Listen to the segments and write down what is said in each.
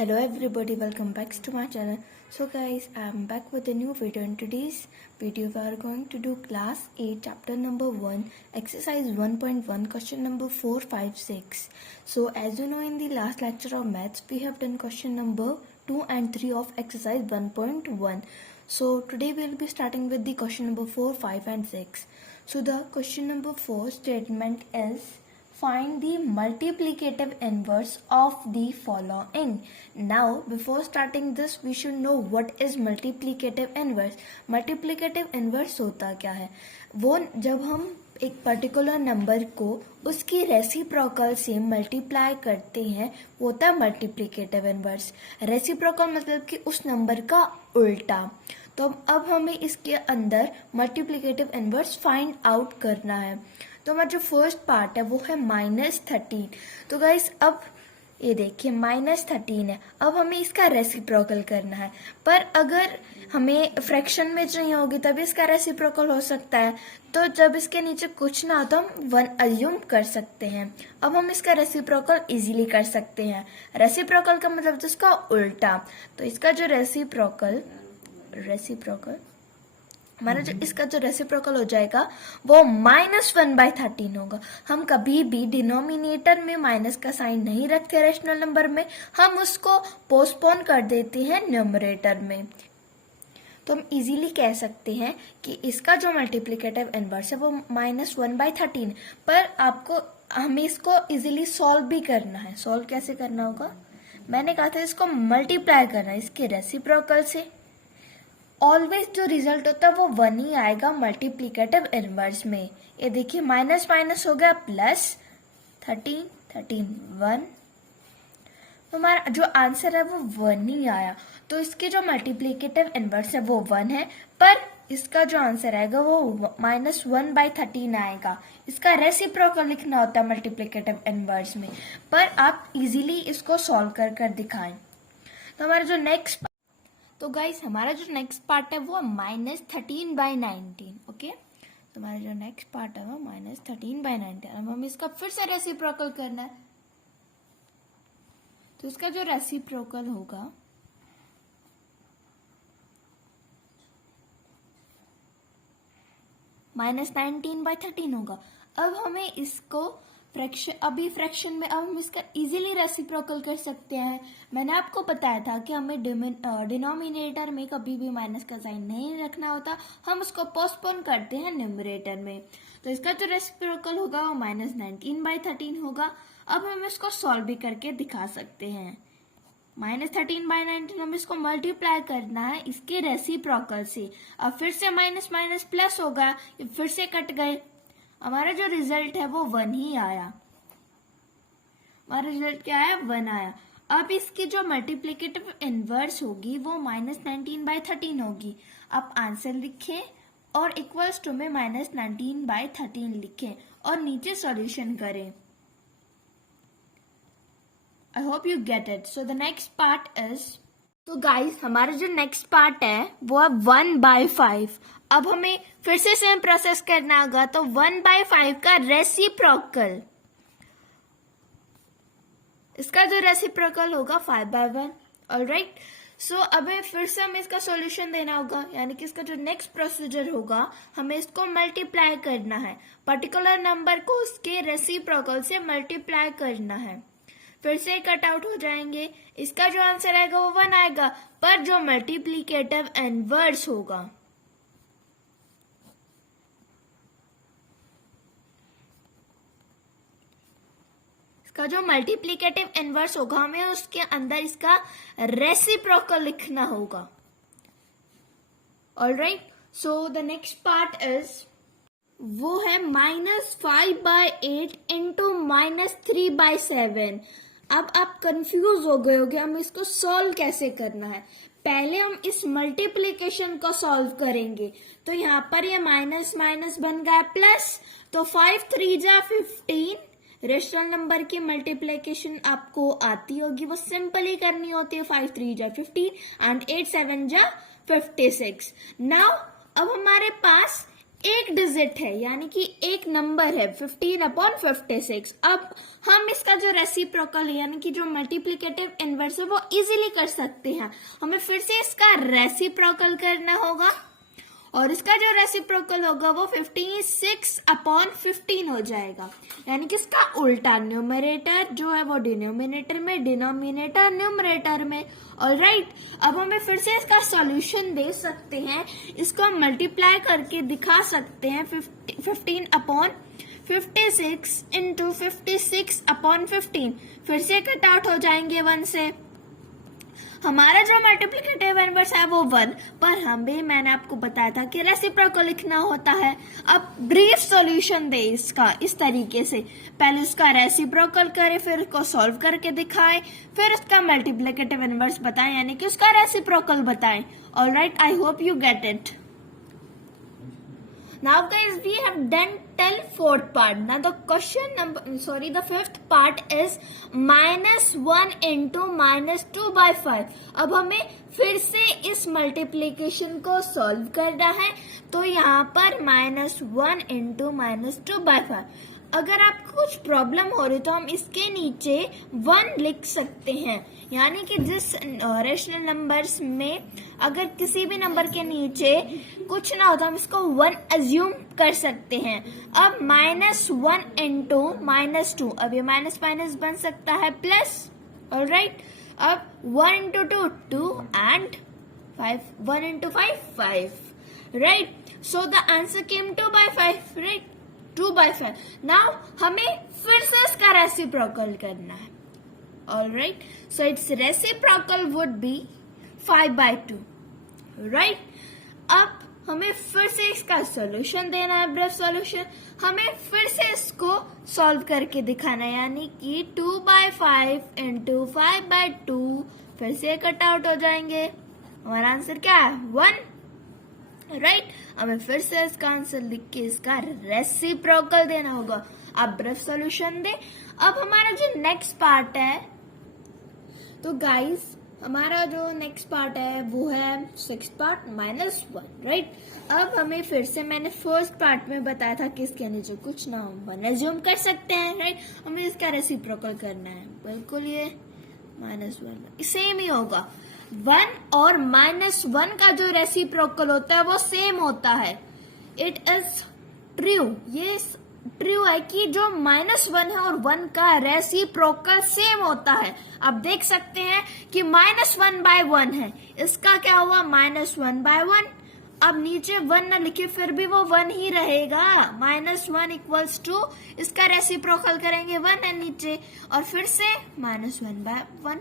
Hello everybody, welcome back to my channel. So guys, I am back with a new video. In today's video we are going to do class 8 chapter number 1 exercise 1.1 question number 4, 5, 6. So as you know, in the last lecture of maths we have done question number 2 and 3 of exercise 1.1. So today we will be starting with the question number 4, 5 and 6. So the question number 4 statement is find the multiplicative inverse of the following. Now, before starting this, we should know what is multiplicative inverse. Multiplicative inverse होता क्या है? वो जब हम एक particular number को उसकी reciprocal से मल्टीप्लाई करते हैं, वो होता है मल्टीप्लिकेटिव इनवर्स. रेसिप्रोकल मतलब कि उस नंबर का उल्टा. तो अब हमें इसके अंदर मल्टीप्लिकेटिव इनवर्स फाइंड आउट करना है. तो हमारा जो फर्स्ट पार्ट है वो है -13. तो गाइस अब ये देखिए -13 है. अब हमें इसका रेसिप्रोकल करना है, पर अगर हमें फ्रैक्शन में चाहिए होगी तभी इसका रेसिप्रोकल हो सकता है. तो जब इसके नीचे कुछ ना हो तो हम 1 अज्यूम कर सकते हैं. अब हम इसका रेसिप्रोकल इजीली कर सकते हैं. रेसिप्रोकल का मतलब जिसका उल्टा. तो इसका जो रेसिप्रोकल हमारा जो इसका जो रेसिप्रोकल हो जाएगा वो -1/13 होगा. हम कभी भी डिनोमिनेटर में माइनस का साइन नहीं रखते रेशनल नंबर में, हम उसको पोस्टपोन कर देते हैं न्यूमरेटर में. तो हम इजीली कह सकते हैं कि इसका जो मल्टीप्लिकेटिव इनवर्स है वो -1/13. पर आपको हमें इसको इजीली सॉल्व भी करना है. सॉल्व कैसे करना होगा? मैंने कहा था इसको मल्टीप्लाई करना है इसके रेसिप्रोकल से. ऑलवेज जो रिजल्ट होता है वो 1 ही आएगा मल्टीप्लिकेटिव इनवर्स में. ये देखिए माइनस माइनस हो गया प्लस 13 1. तो हमारा जो आंसर है वो 1 ही आया. तो इसकी जो मल्टीप्लिकेटिव इनवर्स है वो 1 है, पर इसका जो आंसर आएगा वो -1/13 आएगा. इसका रेसिप्रोकल लिखना होता है मल्टीप्लिकेटिव इनवर्स में, पर आप इजीली इसको सॉल्व कर दिखाएं. तो हमारा जो नेक्स्ट तो गाइस हमारा जो नेक्स्ट पार्ट है वो -13/19. ओके, तो हमारा जो नेक्स्ट पार्ट है वो -13/19. अब हमें इसका फिर से रेसिप्रोकल करना है. तो इसका जो रेसिप्रोकल होगा -19/13 होगा. अब हमें इसको फ्रैक्शन में अब हम इसका इजीली रेसिप्रोकल कर सकते हैं. मैंने आपको बताया था कि हमें डिनोमिनेटर में कभी भी माइनस का साइन नहीं रखना होता, हम उसको पोस्टपोन करते हैं न्यूमरेटर में. तो इसका जो रेसिप्रोकल होगा वो -19/13 होगा. अब हम इसको सॉल्व भी करके दिखा सकते हैं. -13/19 हम इसको मल्टीप्लाई करना है इसके रेसिप्रोकल से. अब फिर से माइनस माइनस प्लस होगा, फिर से कट गए. हमारा जो रिजल्ट है वो 1 ही आया. हमारा रिजल्ट क्या है? 1 आया. अब इसकी जो मल्टीप्लिकेटिव इनवर्स होगी वो -19/13 होगी. आप आंसर लिखें और इक्वल्स टू में -19/13 लिखें और नीचे सॉल्यूशन करें. आई hope you get it. So the next part is, तो गाइस हमारा जो नेक्स्ट पार्ट है वो है 1/5. अब हमें फिर से सेम प्रोसेस करना होगा. तो 1/5 का रेसिप्रोकल, इसका जो रेसिप्रोकल होगा 5/1. ऑलराइट, सो अब फिर से हमें इसका सॉल्यूशन देना होगा, यानी कि इसका जो नेक्स्ट प्रोसीजर होगा हमें इसको मल्टीप्लाई करना है. पर्टिकुलर नंबर को उसके रेसिप्रोकल से मल्टीप्लाई करना है. फिर से कट आउट हो जाएंगे. इसका जो आंसर आएगा वो 1 आएगा, पर जो मल्टीप्लिकेटिव इनवर्स होगा हमें उसके अंदर इसका रेसिप्रोकल लिखना होगा. Alright, so the next part is, वो है -5/8 इंटू -3/7. अब आप कंफ्यूज हो गए होगे हमें इसको सॉल्व कैसे करना है. पहले हम इस मल्टीप्लिकेशन को सॉल्व करेंगे. तो यहाँ पर ये माइनस माइनस बन गया प्लस. तो 5 3 जा 15. रेशनल नंबर की मल्टीप्लिकेशन आपको आती होगी, वो सिंपल ही करनी होती है. 5 3 जा 15 एंड 8 7 जा 56. नाउ अब हमारे पास एक डिजिट है, यानी कि एक नंबर है 15/56। अब हम इसका जो रेसिप्रोकल है यानी कि जो मल्टीप्लिकेटिव इनवर्स है वो इजीली कर सकते हैं। हमें फिर से इसका रेसिप्रोकल करना होगा और इसका जो रेसिप्रोकल होगा वो 56/15 हो जाएगा, यानी कि इसका उल्टा, न्यूमरेटर जो है वो डिनोमिनेटर में, डिनोमिनेटर न्यूमरेटर में। ऑलराइट, अब हमें फिर से इसका सॉल्यूशन दे सकते हैं, इसको हम मल्टीप्लाई करके दिखा सकते हैं 15/56 इंटू 56/15। फिर से कट आउट हो जाएंगे 1 से। हमारा जो मल्टीप्लिकेटिव इनवर्स है वो 1, पर हमें मैंने आपको बताया था कि रेसिप्रोकल लिखना होता है। अब ब्रीफ सॉल्यूशन दे इसका इस तरीके से, पहले उसका रेसिप्रोकल करें, फिर उसको सॉल्व करके दिखाएं, फिर उसका मल्टीप्लिकेटिव इनवर्स बताएं, यानी कि उसका रेसिप्रोकल बताएं। Alright, I hope you get it. Now guys, we have done till fourth part. Now the the fifth part is -1 into -2/5. अब हमें फिर से इस मल्टीप्लीकेशन को सॉल्व करना है, तो यहाँ पर -1 into -2/5। अगर आपको कुछ प्रॉब्लम हो रही तो हम इसके नीचे 1 लिख सकते हैं, यानी कि जिस रेशनल नंबर्स में अगर किसी भी नंबर के नीचे कुछ ना हो तो हम इसको 1 अज्यूम कर सकते हैं। अब -1 into -2, अब ये माइनस माइनस बन सकता है प्लस। ऑलराइट, अब 1 into 2 2 and 5 1 into 5 5, right. So the answer came 2/5, right, 2/5। Now हमें फिर से इसका रेसिप्रोकल करना है। Alright, so it's reciprocal would be 5/2, right. अब हमें फिर से इसका सॉल्यूशन देना है, ब्रीफ सॉल्यूशन। हमें फिर से इसको सॉल्व करके दिखाना है, यानी कि 2/5 into 5/2। फिर से कट आउट हो जाएंगे। हमारा आंसर क्या है? 1, राइट। हमें फिर से इसका आंसर लिख के इसका रेसिप्रोकल देना होगा। अब ब्रीफ सॉल्यूशन दे। अब हमारा जो नेक्स्ट पार्ट है, तो गाइस हमारा जो नेक्स्ट पार्ट है वो है 6th पार्ट, -1, राइट। अब हमें फिर से, मैंने फर्स्ट पार्ट में बताया था कि इसके नीचे कुछ ना हो 1 अज्यूम कर सकते हैं, राइट। हमें इसका रेसिप्रोकल करना है, बिल्कुल ये -1 सेम ही होगा। 1 और -1 का जो रेसिप्रोकल होता है वो सेम होता है। इट इज ट्रू, ये ट्रू है कि जो -1 है और 1 का रेसिप्रोकल सेम होता है। अब देख सकते हैं कि -1/1 है, इसका क्या हुआ? -1/1। अब नीचे 1 न लिखे फिर भी वो 1 ही रहेगा। -1 इक्वल्स टू, इसका रेसिप्रोकल करेंगे 1 है नीचे, और फिर से -1/1,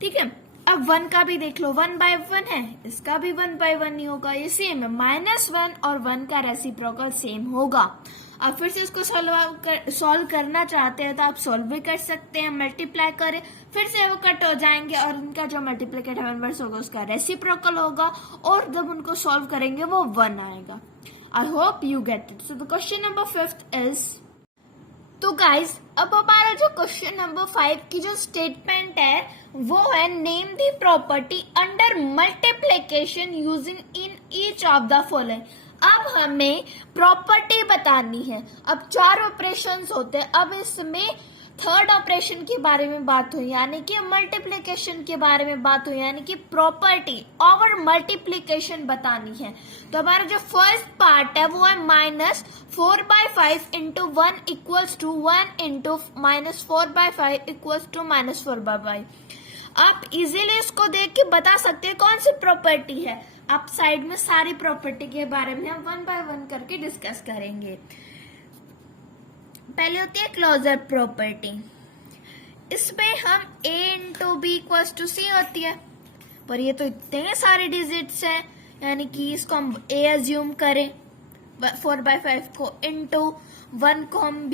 ठीक है। अब 1 का भी देख लो, 1/1 है, इसका भी 1/1 ही होगा, ये सेम है। -1 और 1 का रेसिप्रोकल सेम होगा। अब फिर से इसको सॉल्व करना चाहते हैं तो आप सॉल्व भी कर सकते हैं, मल्टीप्लाई करें, फिर से वो कट हो जाएंगे और इनका जो मल्टीप्लिकेटिव इनवर्स होगा उसका रेसिप्रोकल होगा, और जब उनको सॉल्व करेंगे वो 1 आएगा। आई hope you get it. So the question number 5 is, तो गाइज अब हमारा जो क्वेश्चन नंबर 5 की जो स्टेटमेंट है वो है, name the property under multiplication using in each of the following. अब हमें प्रॉपर्टी बतानी है। अब 4 ऑपरेशंस होते हैं, अब इसमें थर्ड ऑपरेशन के बारे में बात हुई, यानी कि मल्टीप्लिकेशन के बारे में बात हुई, यानी कि प्रॉपर्टी और मल्टीप्लिकेशन बतानी है। तो हमारा जो फर्स्ट पार्ट है वो है -4/5 into 1 equals to 1 into -4/5 equals to -4/5। आप इजीली इसको देख के बता सकते हैं कौन सी प्रॉपर्टी है। आप साइड में सारी प्रॉपर्टी के बारे में हम 1 by 1 करके डिस्कस करेंगे। पहले होती है क्लोजर प्रॉपर्टी। इसमें हम a into b equals to c होती है, पर ये तो इतने सारे डिजिट्स हैं, यानी कि इसको हम a अज्यूम करें, 4/5 को इंटू 1 को हम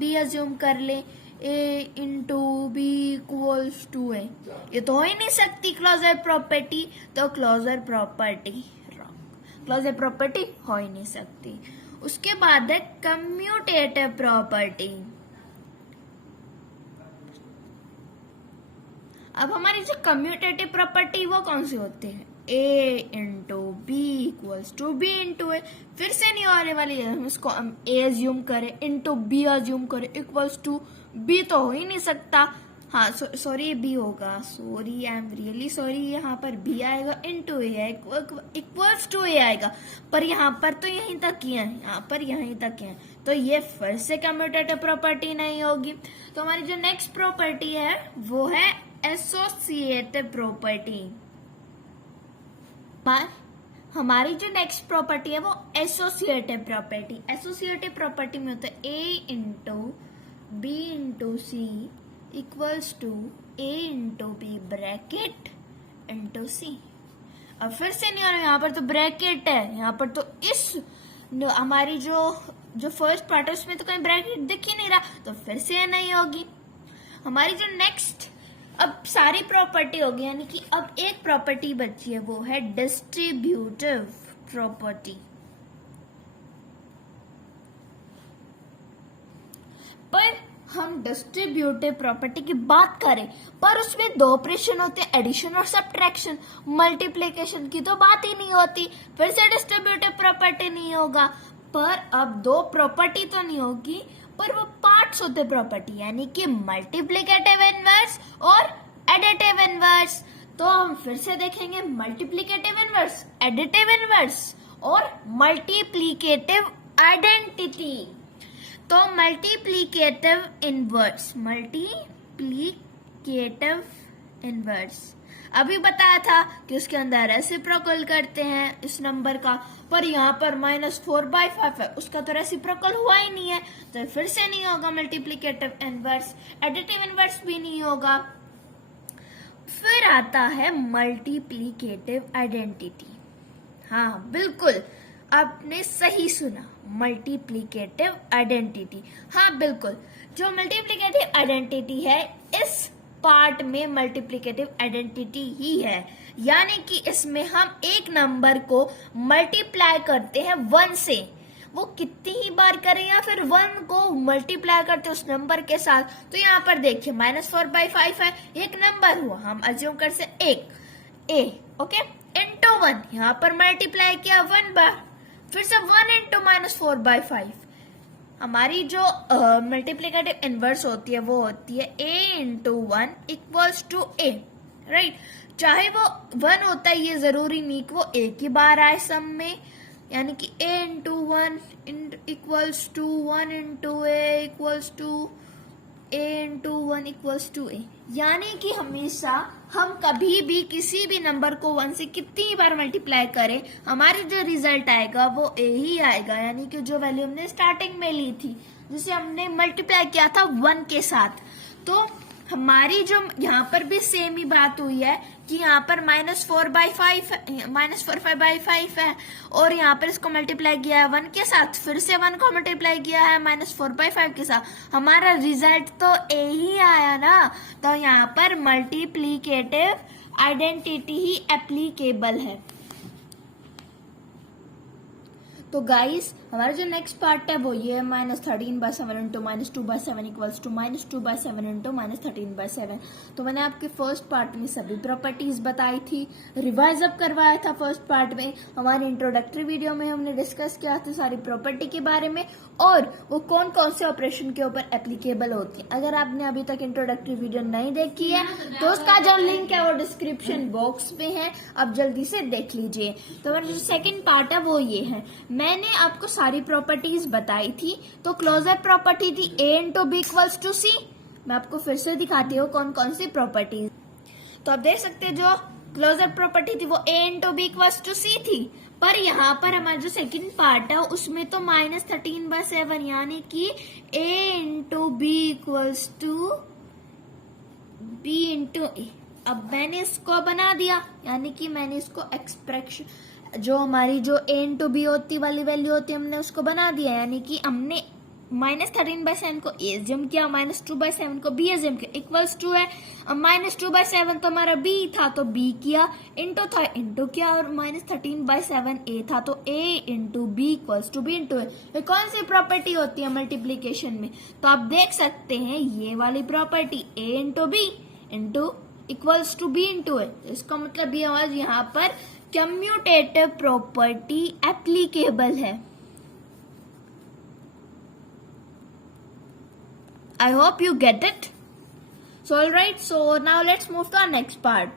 b अज्यूम कर लें, a into b equals to a। ये तो हो ही नहीं सकती क्लोजर प्रॉपर्टी, तो क्लोजर प्रॉपर्टी हो ही नहीं सकती। उसके बाद है कम्यूटेटिव प्रॉपर्टी। अब हमारी जो कम्यूटेटिव प्रॉपर्टी वो कौन सी होती है? a into b equals to b into a, फिर से नहीं होने वाली है, हम इसको हम ए अज्यूम करें इंटू बी अज्यूम करें इक्वल्स टू बी, तो हो ही नहीं सकता। हाँ सॉरी बी होगा, sorry I am really sorry, यहाँ पर बी आएगा इंटू ए है इक्वल्स टू ए आएगा, पर यहाँ पर तो यहीं तक ही है, यहाँ पर यहीं तक है, तो ये फिर से कम्यूटेटिव प्रॉपर्टी नहीं होगी। तो हमारी जो नेक्स्ट प्रॉपर्टी है वो है एसोसिएटिव प्रॉपर्टी। हमारी जो नेक्स्ट प्रॉपर्टी है वो एसोसिएटिव प्रॉपर्टी। एसोसिएटिव प्रॉपर्टी में होता है a into b into c equals to a into b bracket into c. अब फिर से नहीं हो रहा, यहाँ पर तो ब्रैकेट है, यहाँ पर तो इस हमारी जो फर्स्ट पार्ट है उसमें तो कहीं ब्रैकेट दिख ही नहीं रहा, तो फिर से ये नहीं होगी। हमारी जो नेक्स्ट अब सारी प्रॉपर्टी होगी, यानी कि अब एक प्रॉपर्टी बची है, वो है डिस्ट्रीब्यूटिव प्रॉपर्टी। पर हम डिस्ट्रीब्यूटिव प्रॉपर्टी की बात करें, पर उसमें दो ऑपरेशन होते हैं, एडिशन और सब्ट्रैक्शन, मल्टीप्लिकेशन की तो बात ही नहीं होती, फिर से डिस्ट्रीब्यूटिव प्रॉपर्टी नहीं होगा। पर अब दो प्रॉपर्टी तो नहीं होगी, पर वो पार्ट्स होते प्रॉपर्टी, यानी कि मल्टीप्लिकेटिव इनवर्स और एडिटिव इनवर्स। तो हम फिर से देखेंगे मल्टीप्लिकेटिव इनवर्स, एडिटिव इनवर्स और मल्टीप्लिकेटिव आइडेंटिटी। तो मल्टीप्लिकेटिव इनवर्स अभी बताया था कि उसके अंदर रेसिप्रोकल करते हैं इस नंबर का, पर यहाँ पर -4/5 है, उसका तो रेसिप्रोकल हुआ ही नहीं है, तो फिर से नहीं होगा मल्टीप्लिकेटिव इनवर्स। एडिटिव इनवर्स भी नहीं होगा। फिर आता है मल्टीप्लिकेटिव आइडेंटिटी। हाँ बिल्कुल, आपने सही सुना, मल्टीप्लिकेटिव आइडेंटिटी। हाँ बिल्कुल, जो मल्टीप्लिकेटिव आइडेंटिटी है इस पार्ट में मल्टीप्लिकेटिव आइडेंटिटी ही है, यानी कि इसमें हम एक नंबर को मल्टीप्लाई करते हैं 1 से, वो कितनी ही बार करें या फिर 1 को मल्टीप्लाई करते उस नंबर के साथ। तो यहाँ पर देखिए -4/5 है, एक नंबर हुआ, हम अज्यूम कर से एक ए ओके इंटू 1, यहाँ पर मल्टीप्लाई किया 1 बार, फिर से 1 इंटू -4/5। हमारी जो मल्टीप्लिकेटिव इनवर्स होती है वो होती है a into 1 equals to a, right. चाहे वो 1 होता है, ये जरूरी नहीं कि वो एक ही बार आए सम में, यानी कि a into 1 equals to 1 into a equals to a into 1 equals to a, यानी कि हमेशा हम कभी भी किसी भी नंबर को 1 से कितनी बार मल्टीप्लाई करें, हमारी जो रिजल्ट आएगा वो a ही आएगा, यानी कि जो वैल्यू हमने स्टार्टिंग में ली थी, जिसे हमने मल्टीप्लाई किया था 1 के साथ। तो हमारी जो यहाँ पर भी सेम ही बात हुई है कि यहाँ पर -4/5 है, और यहाँ पर इसको मल्टीप्लाई किया है 1 के साथ, फिर से 1 को मल्टीप्लाई किया है -4/5 के साथ, हमारा रिजल्ट तो ए ही आया ना। तो यहाँ पर मल्टीप्लिकेटिव आइडेंटिटी ही एप्लीकेबल है। तो गाइस हमारा जो नेक्स्ट पार्ट है वो ये है -13/7 इंटू -2/7 इक्वल्स टू -2/7 इंटू -13/7। तो मैंने आपके फर्स्ट पार्ट में सभी प्रॉपर्टीज बताई थी, रिवाइज अप करवाया था फर्स्ट पार्ट में। हमारी इंट्रोडक्टरी वीडियो में हमने डिस्कस किया था सारी प्रॉपर्टी के बारे में और वो कौन कौन से ऑपरेशन के ऊपर एप्लीकेबल होती है। अगर आपने अभी तक इंट्रोडक्टरी वीडियो नहीं देखी है तो उसका जो लिंक है वो डिस्क्रिप्शन बॉक्स में है, आप जल्दी से देख लीजिए। तो हमारा जो सेकेंड पार्ट है वो ये है, मैंने आपको सारी प्रॉपर्टीज बताई थी। तो क्लोजर प्रॉपर्टी थी a into b equals to c. मैं आपको फिर से दिखाती हूँ कौन कौन सी प्रॉपर्टीज। तो आप देख सकते हैं जो क्लोजर प्रॉपर्टी थी वो a into b equals to c थी, पर यहाँ पर हमारा जो सेकंड पार्ट है उसमें तो -13/7 यानी कि a into b equals to b into a. अब मैंने इसको बना दिया, यानी कि मैंने इसको एक्सप्रेशन जो हमारी जो a इंटू बी होती वाली वैल्यू होती है हमने उसको बना दिया, यानी कि हमने -13/7 को a एज्यूम किया, -2/7 को b एज्यूम किया, इक्वल्स टू है। अब -2/7 तो हमारा b था तो b किया, इंटू था इंटू किया, और -13/7 a था तो a into b equals to b into a. ये कौन सी प्रॉपर्टी होती है मल्टीप्लीकेशन में? तो आप देख सकते हैं ये वाली property a into b into equals to b into a. इसका मतलब ये यहाँ पर कम्यूटेटिव प्रॉपर्टी एप्लीकेबल है। I hope you get it. So alright, so now let's move to our next part.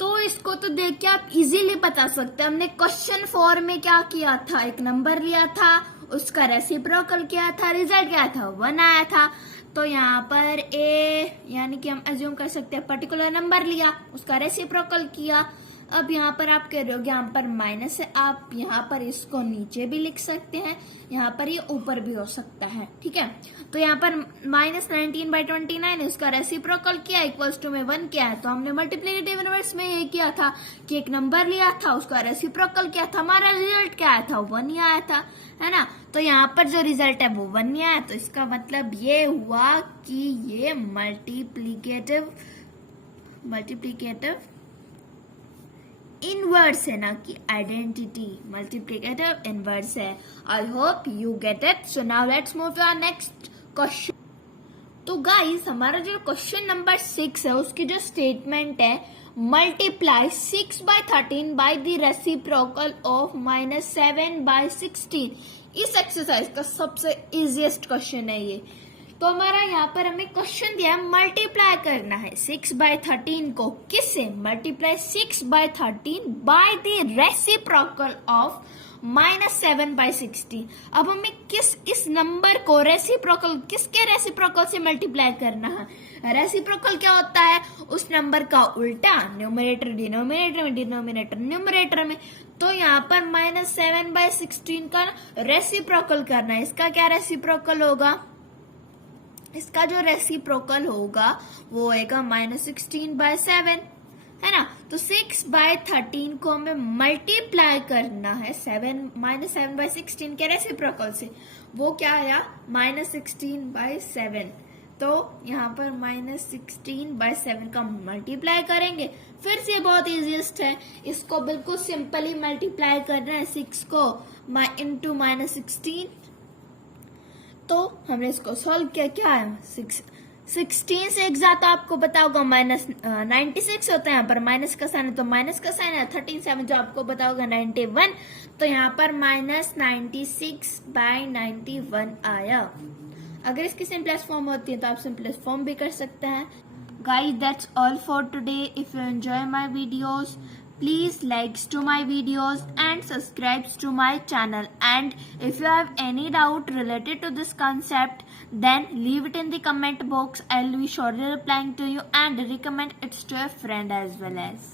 तो इसको तो देख के आप इजीली बता सकते हैं। हमने क्वेश्चन 4 में क्या किया था, एक नंबर लिया था, उसका रेसिप्रोकल किया था, रिजल्ट क्या था, 1 आया था। तो यहाँ पर ए यानी कि हम अज्यूम कर सकते हैं पर्टिकुलर नंबर लिया, उसका रेसिप्रोकल किया। अब यहाँ पर आप कह रहे हो यहाँ पर माइनस है, आप यहाँ पर इसको नीचे भी लिख सकते हैं, यहाँ पर ये ऊपर भी हो सकता है, ठीक है। तो यहाँ पर -19/29 उसका रेसिप्रोकल किया, इक्वल्स टू में 1 किया है। तो हमने मल्टीप्लिकेटिव इनवर्स में ये किया था कि एक नंबर लिया था, उसका रेसिप्रोकल किया था, हमारा रिजल्ट क्या आया था, 1 ही आया था, है ना। तो यहाँ पर जो रिजल्ट है वो 1 ही आया। तो इसका मतलब ये हुआ कि ये मल्टीप्लिकेटिव इनवर्स है, ना कि आइडेंटिटी। मल्टीप्लिकेटिव इनवर्स है। I hope you get it. So now let's move to our next question. तो गाइस हमारा जो क्वेश्चन नंबर 6 है उसकी जो स्टेटमेंट है, multiply 6/13 by the reciprocal of -7/16। इस एक्सरसाइज का सबसे इजीएस्ट क्वेश्चन है ये। तो हमारा यहाँ पर हमें क्वेश्चन दिया है, मल्टीप्लाई करना है 6/13 को किससे, multiply 6/13 by the reciprocal of -7/16। अब हमें इस नंबर को रेसिप्रोकल, किसके रेसिप्रोकल से मल्टीप्लाई करना है। रेसिप्रोकल क्या होता है, उस नंबर का उल्टा, न्यूमरेटर डिनोमिनेटर में, डिनोमिनेटर न्यूमरेटर में। तो यहाँ पर -7/16 का रेसिप्रोकल करना है। इसका क्या रेसिप्रोकल होगा, इसका जो रेसिप्रोकल होगा वो होगा -16/7, है ना। तो 6/13 को हमें मल्टीप्लाई करना है -7/16 के रेसिप्रोकल से। वो क्या आया, -16/7। तो यहाँ पर -16/7 का मल्टीप्लाई करेंगे। फिर से बहुत इजीएस्ट है, इसको बिल्कुल सिंपली मल्टीप्लाई करना है 6 को इंटू -16। तो हमने इसको सॉल्व किया, क्या है 16 से एक जाता आपको पता होगा -96 होता है, यहाँ पर माइनस का साइन है तो माइनस का साइन है। 13/7 जो आपको पता होगा 91, तो यहाँ पर -96/91 आया। अगर इसकी सिंपलेस्ट फॉर्म होती है तो आप सिंपलेस्ट फॉर्म भी कर सकते हैं। Guys that's all for today. If you enjoy my videos, please likes to my videos and subscribes to my channel, and if you have any doubt related to this concept then leave it in the comment box. I'll be surely replying to you and recommend it to a friend as well as